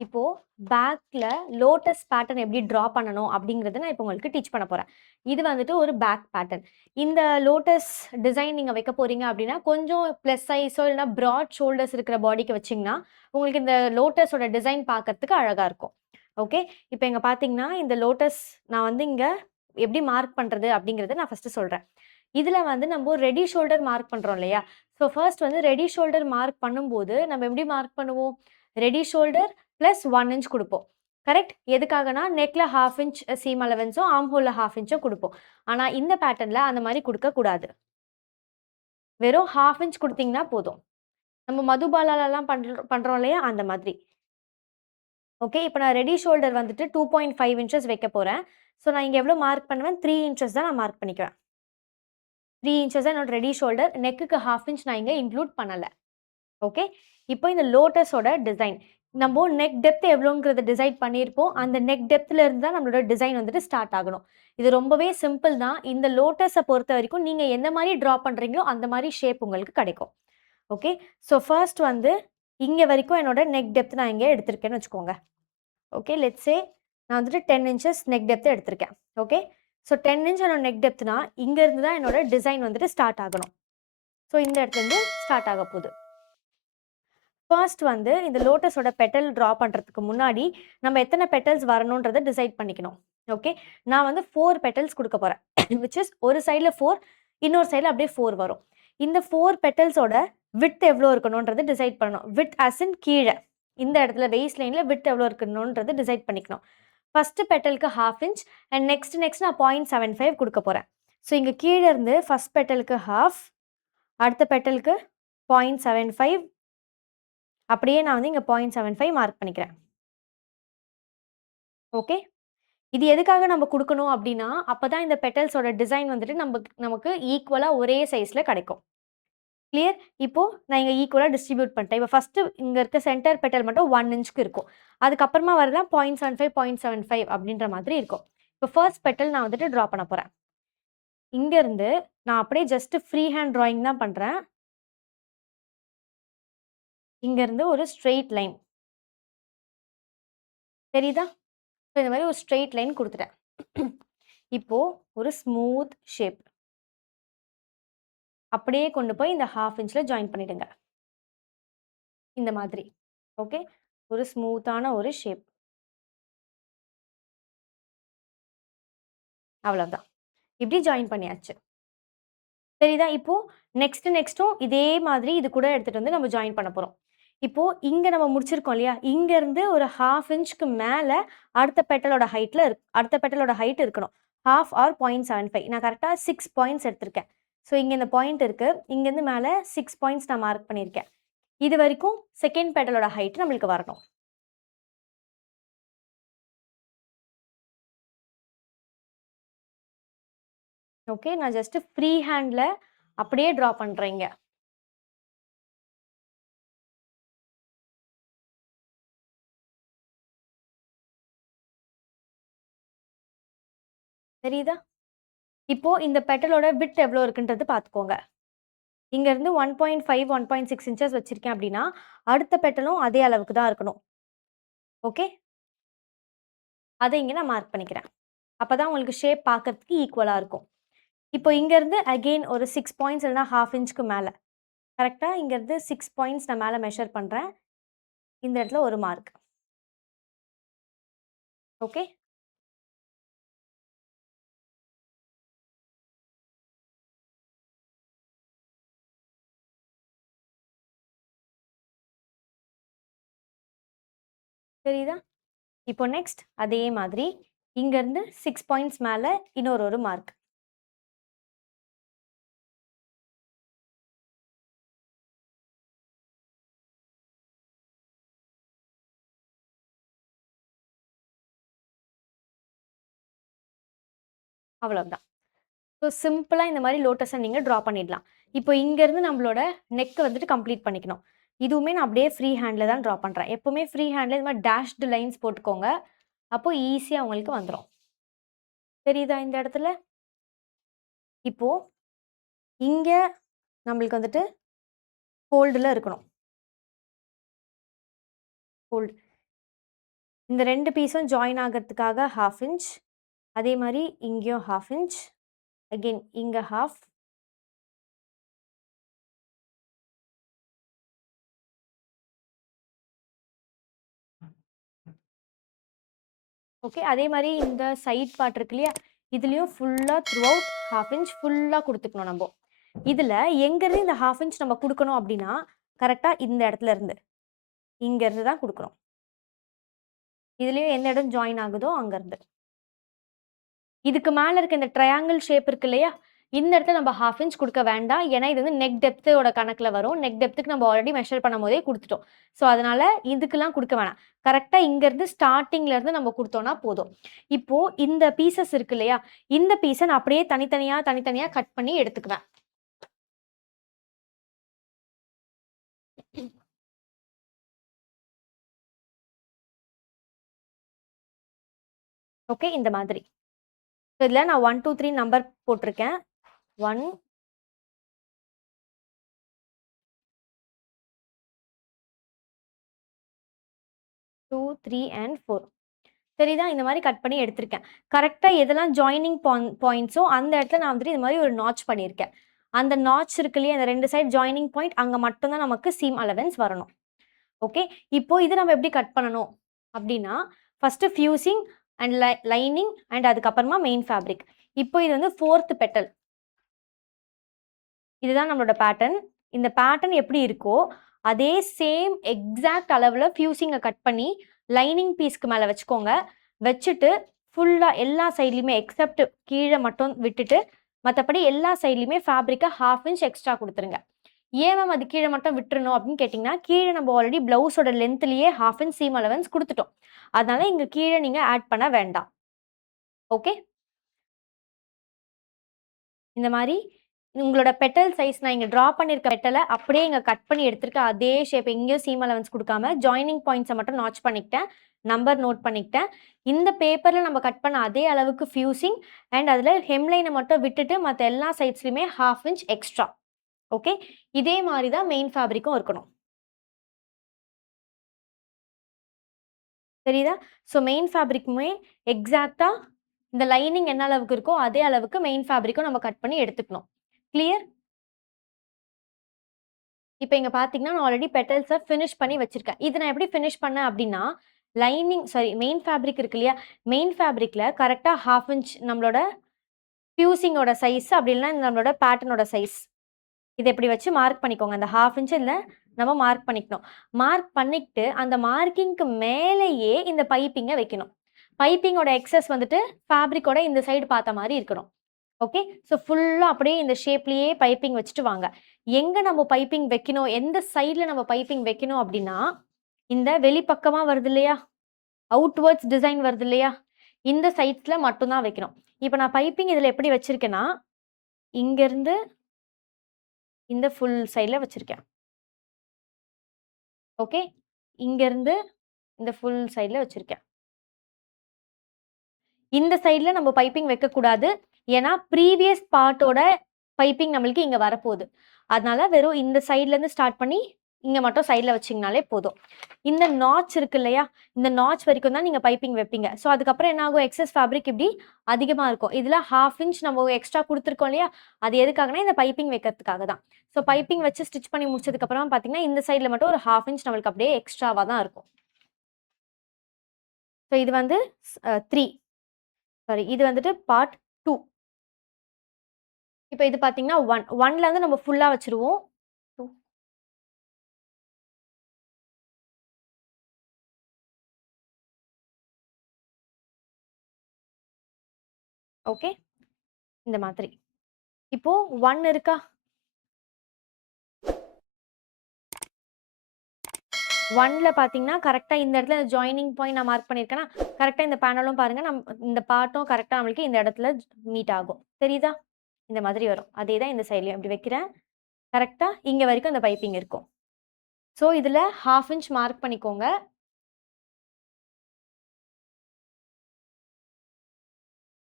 இப்போ பேக்ல lotus pattern எப்படி ட்ரா பண்ணணும் அப்படிங்கிறத நான் இப்போ உங்களுக்கு டீச் பண்ண போறேன். இது வந்துட்டு ஒரு பேக் பேட்டர்ன். இந்த லோட்டஸ் டிசைன் நீங்க வைக்க போறீங்க அப்படின்னா, கொஞ்சம் பிளஸ் சைஸோ இல்லைனா பிராட் ஷோல்டர்ஸ் இருக்கிற பாடிக்கு வச்சீங்கன்னா, உங்களுக்கு இந்த லோட்டஸோட டிசைன் பார்க்கறதுக்கு அழகா இருக்கும். ஓகே. இப்போ இங்க பார்த்தீங்கன்னா, இந்த லோட்டஸ் நான் வந்து இங்க எப்படி மார்க் பண்றது அப்படிங்கிறத நான் ஃபர்ஸ்ட்டு சொல்றேன். இதுல வந்து நம்ம ரெடி ஷோல்டர் மார்க் பண்றோம் இல்லையா? ஸோ ஃபர்ஸ்ட் வந்து ரெடி ஷோல்டர் மார்க் பண்ணும்போது, நம்ம எப்படி மார்க் பண்ணுவோம்? ரெடி ஷோல்டர் பிளஸ் 1 இன்ச் குடுப்போம். கரெக்ட்? எதுக்காகன்னா, நெக்ல 1/2 இன்ச் சீம் அலவன்ஸும், ஆர்ம் ஹோல்ல 1/2 இன்ச்சும் குடுப்போம். ஆனா, இந்த பேட்டர்ன்ல அந்த மாரி குடுக்க கூடாது. வெறும் 1/2 இன்ச் குடுத்தீங்கன்னா போதும். நம்ம மதுபாலாலலாம் பண்றோம் இல்லையா? அந்த மாதிரி. ஓகே. இப்ப நான் ரெடி ஷோல்டர் வந்துட்டு 2.5 இன்ச்சஸ் வைக்க போறேன். ஸோ நான் இங்க எவ்வளோ மார்க் பண்ணுவேன்? 3 இன்ச்சஸ் தான் நான் மார்க் பண்ணிக்குவேன். 3 இன்ச்சஸ் தான் என்னோட ரெடி ஷோல்டர். நெக்குக்கு 1/2 இன்ச் நான் இங்க இன்க்ளூட் பண்ணல. ஓகே. இப்போ இந்த லோட்டஸோட டிசைன். நம்ப நெக் டெப்த் எவ்வளோங்கிறத டிசைட் பண்ணியிருப்போம். அந்த நெக் டெப்த்ல இருந்து தான் நம்மளோட டிசைன் வந்துட்டு ஸ்டார்ட் ஆகணும். இது ரொம்பவே சிம்பிள் தான். இந்த லோட்டஸ பொறுத்தவரைக்கும் நீங்க எந்த மாரி ட்ரா பண்றீங்களோ, அந்த மாரி ஷேப் உங்களுக்கு கிடைக்கும். ஓகே. ஸோ ஃபர்ஸ்ட் வந்து இங்க வரைக்கும் என்னோட நெக் டெப்த் நான் இங்க எடுத்திருக்கேன்னு வச்சுக்கோங்க. ஓகே. லெட்ஸ் சே நான் வந்துட்டு 10 இன்ச்சஸ் நெக் டெப்த் எடுத்திருக்கேன். ஓகே. ஸோ 10 இன்ச் என்னோட நெக் டெப்த்னா, இங்க இருந்து தான் என்னோட டிசைன் வந்துட்டு ஸ்டார்ட் ஆகணும். ஸோ இந்த இடத்துலருந்து ஸ்டார்ட் ஆக போது. ஃபர்ஸ்ட் வந்து இந்த லோட்டஸோட பெட்டல் ட்ரா பண்றதுக்கு முன்னாடி, நம்ம எத்தன பெட்டல்ஸ் வரணுன்றத டிசைட் பண்ணிக்கணும். ஓகே. நான் வந்து 4 பெட்டல்ஸ் குடுக்க போறேன். விச் இஸ் ஒரு சைட்ல 4, இன்னொரு சைட்ல அப்படியே 4 வரும். இந்த 4 பெட்டல்ஸோட விட்த் எவ்வளோ இருக்கணும்ன்றத டிசைட் பண்ணணும். விட்த் அஸ் இன் கீழ. இந்த இடத்துல வேஸ்ட் லைன்ல விட்த் எவ்வளோ இருக்கணும்ன்றத டிசைட் பண்ணிக்கணும். ஃபர்ஸ்ட் பெட்டலுக்கு 1/2 இன்ச் அண்ட் நெக்ஸ்ட் நான் 0.75 குடுக்க போறேன். ஸோ இங்க கீழ இருந்து ஃபர்ஸ்ட் பெட்டலுக்கு 1/2, அடுத்த பெட்டலுக்கு 0.75 அப்படியே நான் வந்து இங்க 0.75 மார்க் பண்ணிக்கிறேன். ஓகே. இது எதுக்காக நம்ம குடுக்கணும் அப்டின்னா, அப்பதான் இந்த பெட்டல்ஸோட டிசைன் வந்துட்டு நமக்கு ஈக்குவலா ஒரே சைஸ்ல கிடைக்கும். கிளியர்? இப்போ நான் இங்க ஈக்குவலா டிஸ்ட்ரிபியூட் பண்ணிட்டேன். இப்ப ஃபர்ஸ்ட்டு இங்க இருக்க சென்டர் பெட்டல் மட்டும் 1 இன்ச்க்கு இருக்கும். அதுக்கப்புறமா வரதுலாம் 0.75, 0.75 அப்டின்ற மாதிரி இருக்கும். இப்போ ஃபர்ஸ்ட் பெட்டல் நான் வந்துட்டு ட்ரா பண்ண போறேன். இங்க இருந்து நான் அப்படியே ஜஸ்ட் ஃப்ரீ ஹேண்ட் டிராயிங் தான் பண்றேன். இங்க இருந்து ஒரு ஸ்ட்ரெய்ட் லைன். தெரியுதா? ஸோ இந்த மாரி ஒரு ஸ்ட்ரெய்ட் லைன் குடுத்துட்டேன். இப்போ ஒரு ஸ்மூத் ஷேப். அப்படியே கொண்டு போய் இந்த 1/2 இன்ச்ல ஜாயின் பண்ணிடுங்க. இந்த மாதிரி. ஓகே. ஒரு ஸ்மூத்தான ஒரு ஷேப். அவ்வளவுதான். இப்படி ஜாயின் பண்ணியாச்சு. தெரியுதா? இப்போ நெக்ஸ்ட்டும் இதே மாதிரி இது கூட எடுத்துட்டு வந்து நம்ம ஜாயின் பண்ண போறோம். இப்போ இங்க நம்ம முடிச்சிருக்கோம் இல்லையா? இங்க இருந்து ஒரு 1/2 இன்ச்க்கு மேல அடுத்த பெட்டலோட ஹைட் இருக்கணும். 1/2 ஆர் 0.75 நான் கரெக்ட்டா 6 பாயிண்ட்ஸ் எடுத்திருக்கேன். ஸோ இங்க இந்த பாயிண்ட் இருக்கு. இங்கேருந்து மேல 6 பாயிண்ட்ஸ் நான் மார்க் பண்ணியிருக்கேன். இதுவரைக்கும் செகண்ட் பெட்டலோட ஹைட் நம்மளுக்கு வரணும். ஓகே. நான் ஜஸ்ட் ஃப்ரீ ஹேண்ட்ல அப்படியே டிரா பண்றேன் இங்க. தெரியுதா? இப்போ இந்த பெட்டலோட விட்த் எவ்வளோ இருக்குன்றது பார்த்துக்கோங்க. இங்க இருந்து 1.5, 1.6 இன்ச்சஸ் வச்சிருக்கேன் அப்படின்னா, அடுத்த பெட்டலும் அதே அளவுக்கு தான் இருக்கணும். ஓகே. அத இங்க நான் மார்க் பண்ணிக்கிறேன். அப்பதான் உங்களுக்கு ஷேப் பார்க்கறதுக்கு ஈக்குவலா இருக்கும். இப்போ இங்க இருந்து அகைன் ஒரு 6 பாயிண்ட்ஸ் இல்லன்னா 1/2 இன்ச்க்கு மேல. கரெக்ட்டா? இங்க இருந்து 6 பாயிண்ட்ஸ் நான் மேல மெஷர் பண்றேன். இந்த இடத்துல ஒரு மார்க். ஓகே. தெரியுதா? இப்போ நெக்ஸ்ட் அதே மாதிரி இங்க இருந்து 6 பாயிண்ட்ஸ் மேல ஒரு மார்க். அவ்வளவுதான். ஸோ சிம்பிளா இந்த மாரி லோட்டஸ நீங்க டிரா பண்ணிடலாம். இப்போ இங்கருந்து நம்மளோட நெக்க வந்துட்டு கம்ப்ளீட் பண்ணிக்கணும். இதுவுமே நான் அப்படியே ஃப்ரீ ஹேண்ட்ல தான் டிரா பண்றேன். எப்பவுமே ஃப்ரீ ஹேண்ட்ல இந்த மாரி டேஷ்டு லைன்ஸ் போட்டுக்கோங்க. அப்போ ஈஸியா உங்களுக்கு வந்துரும். தெரியுதா இந்த இடத்துல? இப்போ இங்க நம்மளுக்கு வந்துட்டு ஃபோல்டுல இருக்கணும். ஃபோல்டு. இந்த 2 பீஸும் ஜாயின் ஆகறதுக்காக 1/2 இன்ச். அதே மாரி இங்கேயும் 1/2 இன்ச். அகைன் இங்க 1/2. ஓகே. அதே மாரி இந்த சைட் பார்ட் இருக்கு இல்லையா? இதுலயும் ஃபுல்லா த்ரூ அவுட் 1/2 இன்ச் ஃபுல்லா குடுத்துக்கணும் நம்போ. இதுல எங்கருந்து இந்த 1/2 இன்ச் நம்ம குடுக்கணும் அப்டின்னா, கரெக்ட்டா இந்த இடத்துல இருந்து. இங்க இருந்து தான் குடுக்கணும். இதுலயும் எந்த இடம் ஜாயின் ஆகுதோ அங்கருந்து. இதுக்கு மேல இருக்க இந்த ட்ரையாங்கிள் ஷேப் இருக்கு இல்லையா? இந்த இடத்துல நம்ம 1/2 இன்ச் குடுக்க வேண்டாம். ஏன்னா, இது வந்து நெக் டெப்த்தோட கணக்குல வரும். நெக் டெப்த்துக்கு நம்ம ஆல்ரெடி மெஷர் பண்ணும்போதே குடுத்துட்டோம். ஸோ, அதனால இதுக்கெல்லாம் குடுக்க வேணாம். கரெக்ட்டா இங்கருந்து ஸ்டார்ட்டிங்ல இருந்து நம்ம குடுத்தோம்னா போதும். இப்போ இந்த பீசஸ் இருக்கு இல்லையா? இந்த பீஸ நான் அப்படியே தனித்தனியா, தனித்தனியா கட் பண்ணி எடுத்துக்குவேன். ஓகே. இந்த மாதிரி. இதுல நான் 1, 2, 3 நம்பர் போட்டிருக்கேன். 1, 2, 3 அண்ட் 4. தெரியுதா? இந்த மாரி கட் பண்ணி எடுத்திருக்கேன். கரெக்ட்டா எதெல்லாம் ஜாயினிங் பாயிண்ட்ஸோ அந்த இடத்துல நான் வந்துட்டு இந்த மாரி ஒரு நாட்ச் பண்ணியிருக்கேன். அந்த நாட்ச் இருக்கு இல்லையா? அந்த 2 சைட் ஜாயினிங் பாயிண்ட் அங்க மட்டும் தான் நமக்கு சீம் அலவன்ஸ் வரணும். ஓகே. இப்போ இத நம்ம எப்படி கட் பண்ணணும்? அப்படின்னா, first fusing and lining and அதுக்கப்புறமா மெயின் ஃபேப்ரிக். இப்போ இது வந்து 4த் பெட்டல். இதுதான் நம்மளோட பேட்டர்ன். இந்த பேட்டர்ன் எப்படி இருக்கோ, அதே சேம் எக்ஸாக்ட் அளவுல ஃபியூசிங்க கட் பண்ணி, லைனிங் பீஸ்க்கு மேல வச்சுக்கோங்க. வச்சுட்டு ஃபுல்லா எல்லா சைட்லயுமே எக்ஸெப்ட் கீழ மட்டும் விட்டுட்டு, மத்தபடி எல்லா சைட்லயுமே ஃபேப்ரிக்க 1/2 இன்ச் எக்ஸ்ட்ரா குடுத்துருங்க. ஏன் மேம் அது கீழ மட்டும் விட்டுறணும் அப்படின்னு கேட்டீங்கன்னா, கீழ நம்ம ஆல்ரெடி ப்ளவுஸோட லென்த்லயே 1/2 இன்ச் சீம் அலவன்ஸ் குடுத்துட்டோம். அதனால இங்க கீழ நீங்க ஆட் பண்ண வேண்டாம். ஓகே. இந்த மாரி உங்களோட பெட்டல் சைஸ் நான் இங்க ட்ரா பண்ணியிருக்க பெட்டல அப்படியே இங்க கட் பண்ணி எடுத்திருக்க அதே ஷேப் எங்கேயும் சீம் அலவன்ஸ் குடுக்காம ஜாயினிங் பாயிண்ட்ஸ மட்டும் நாட்ச் பண்ணிக்கிட்டேன். நம்பர் நோட் பண்ணிக்கிட்டேன். இந்த பேப்பர்ல நம்ம கட் பண்ண அதே அளவுக்கு ஃபியூசிங் அண்ட் அதுல ஹெம்லைன மட்டும் விட்டுட்டு மத்த எல்லா சைட்ஸ்லயுமே 1/2 இன்ச் எக்ஸ்ட்ரா. ஓகே. இதே மாரி தான் மெயின் ஃபேப்ரிக்கும் இருக்கணும். தெரியுதா? ஸோ மெயின் ஃபேப்ரிக்குமே எக்ஸாக்ட்டா இந்த லைனிங் என்ன அளவுக்கு இருக்கோ, அதே அளவுக்கு மெயின் ஃபேப்ரிக்கும் நம்ம கட் பண்ணி எடுத்துக்கணும். கிளியர்? இப்ப இங்க பார்த்தீங்கன்னா, நான் ஆல்ரெடி பெட்டல்ஸ ஃபினிஷ் பண்ணி வச்சிருக்கேன். இது நான் எப்படி ஃபினிஷ் பண்ணேன் அப்டின்னா, மெயின் ஃபேப்ரிக் இருக்கு இல்லையா? மெயின் ஃபேப்ரிக்ல கரெக்ட்டா 1/2 இன்ச் நம்மளோட ஃபியூசிங்கோட சைஸ் அப்டி இல்லன்னா நம்மளோட பேட்டர்னோட சைஸ். இத இப்டி வச்சு மார்க் பண்ணிக்கோங்க. அந்த 1/2 இன்ச் இதுல நம்ம மார்க் பண்ணிக்கணும். மார்க் பண்ணிக்கிட்டு, அந்த மார்க்கிங்க்கு மேலேயே இந்த பைப்பிங்க வைக்கணும். பைப்பிங்கோட எக்ஸஸ் வந்துட்டு ஃபேப்ரிக்கோட இந்த சைடு பார்த்த மாரி இருக்கணும். ஓகே. ஸோ ஃபுல்லா அப்படியே இந்த ஷேப்லயே பைப்பிங் வச்சுட்டு வாங்க. எங்க நம்ம பைப்பிங் வைக்கணும், எந்த சைட்ல நம்ம பைப்பிங் வைக்கணும் அப்படின்னா, இந்த வெளிப்பக்கமா வருது இல்லையா? அவுட்வர்ட்ஸ் டிசைன் வருது இல்லையா? இந்த சைட்ஸ்ல மட்டும் தான் வைக்கணும். இப்ப நான் பைப்பிங் இதுல எப்படி வச்சிருக்கேன்னா, இங்கருந்து இந்த ஃபுல் சைட்ல வச்சிருக்கேன். ஓகே. இங்கருந்து இந்த ஃபுல் சைட்ல வச்சிருக்கேன். இந்த சைட்ல நம்ம பைப்பிங் வைக்கக்கூடாது. ஏன்னா, ப்ரீவியஸ் பார்ட்டோட பைப்பிங் நம்மளுக்கு இங்க வரப்போது. அதனால வெறும் இந்த சைட்லருந்து ஸ்டார்ட் பண்ணி, இங்க மட்டும் சைட்ல வச்சீங்கனாலே போதும். இந்த நாட்ச் இருக்கு இல்லையா? இந்த நாட்ச் வரைக்கும் தான் நீங்க பைப்பிங் வைப்பீங்க. ஸோ, அதுக்கப்புறம் என்ன ஆகும்? எக்ஸஸ் ஃபேப்ரிக் இப்படி அதிகமா இருக்கும். இதுல 1/2 இன்ச் நம்ம எக்ஸ்ட்ரா குடுத்துருக்கோம் இல்லையா? அது எதுக்காகன்னா, இந்த பைப்பிங் வைக்கிறதுக்காக தான். ஸோ, பைப்பிங் வச்சு ஸ்டிச் பண்ணி முடிச்சதுக்கப்புறமா பார்த்தீங்கன்னா, இந்த சைட்ல மட்டும் ஒரு 1/2 இன்ச் நம்மளுக்கு அப்படியே எக்ஸ்ட்ராவா தான் இருக்கும். ஸோ, இது வந்து 3 சாரி இது வந்துட்டு பார்ட் 2. இப்ப இது பார்த்தீங்கன்னா 1. 1ல வந்து நம்ம ஃபுல்லா வச்சுருவோம். 2 ஓகே. இந்த மாதிரி. இப்போ 1 இருக்கா? 1ல பார்த்தீங்கன்னா, கரெக்ட்டா இந்த இடத்துல ஜாயினிங் பாயிண்ட் நான் மார்க் பண்ணியிருக்கேனா, கரெக்ட்டா இந்த பேனலும் பாருங்க, இந்த பார்ட்டும் கரெக்ட்டா நம்மளுக்கு இந்த இடத்துல மீட் ஆகும். தெரியுதா? இந்த மாதிரி வரும். அதே தான் இந்த சைட்லயும் இப்படி வைக்கிறேன். கரெக்ட்டா இங்க வரைக்கும் இந்த பைப்பிங் இருக்கும். ஸோ, இதுல 1/2 இன்ச் மார்க் பண்ணிக்கோங்க.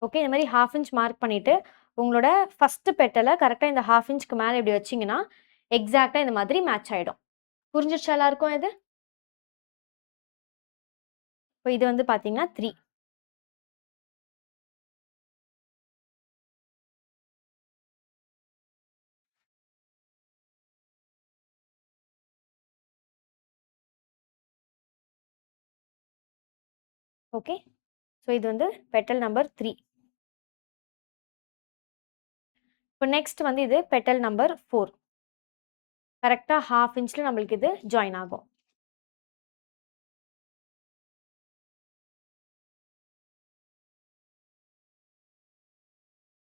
ஓகே. இந்த மாரி 1/2 இன்ச் மார்க் பண்ணிட்டு, உங்களோட ஃபர்ஸ்ட் பெட்டல கரெக்ட்டா இந்த 1/2 இன்ச்க்கு மேல இப்படி வச்சீங்கன்னா, எக்ஸாக்ட்டா இந்த மாதிரி மேட்ச் ஆயிடும். புரிஞ்சிருச்சா எல்லாருக்கும் இது? இப்போ இது வந்து பார்த்தீங்கன்னா 3. ஓகே. ஸோ இது வந்து பெட்டல் நம்பர் 3. இப்போ நெக்ஸ்ட் வந்து இது பெட்டல் நம்பர் 4. கரெக்ட்டா 1/2 இன்ச்ல நம்மளுக்கு இது ஜாயின் ஆகும்.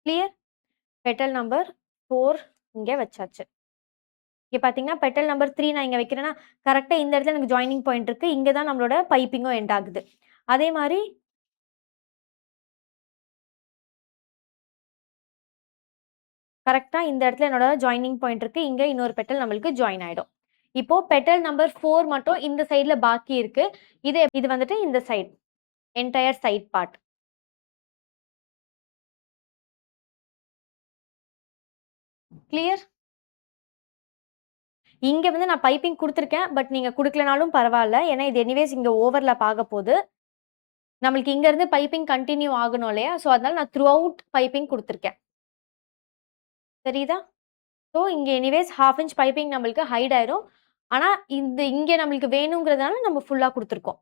கிளியர்? பெட்டல் நம்பர் 4 இங்க வச்சாச்சு. இங்க பார்த்தீங்கன்னா, பெட்டல் நம்பர் 3 நான் இங்க வைக்கிறேன்னா, கரெக்ட்டா இந்த இடத்துல எனக்கு ஜாயினிங் பாயிண்ட் இருக்கு. இங்க தான் நம்மளோட பைப்பிங்கும் எண்ட் ஆகுது. அதே மாரி கரெக்ட்டா இந்த இடத்துல என்னோட ஜாயினிங் பாயிண்ட் இருக்கு. இங்க இன்னொரு பெட்டல் நம்மளுக்கு ஜாயின் ஆயிடும். இப்போ பெட்டல் நம்பர் 4 மட்டும் இந்த சைடுல பாக்கி இருக்கு. இது வந்துட்டு இந்த side. Entire side part. Clear? இங்க வந்து நான் பைப்பிங் குடுத்துருக்கேன். பட் நீங்க குடுக்கலனாலும் பரவால்ல. ஏன்னா இது எனிவேஸ் இங்க ஓவர்லேப் ஆகப்போது. நம்மளுக்கு இங்க இருந்து பைப்பிங் கன்டின்யூ ஆகணும் இல்லையா? ஸோ அதனால நான் த்ரூ அவுட் பைப்பிங் குடுத்துருக்கேன். தெரியுதா? ஸோ இங்க எனிவேஸ் 1/2 இன்ச் பைப்பிங் நம்மளுக்கு ஹைட் ஆயிரும். ஆனா இங்க நம்மளுக்கு வேணுங்கிறதுனால நம்ம ஃபுல்லா குடுத்துருக்கோம்.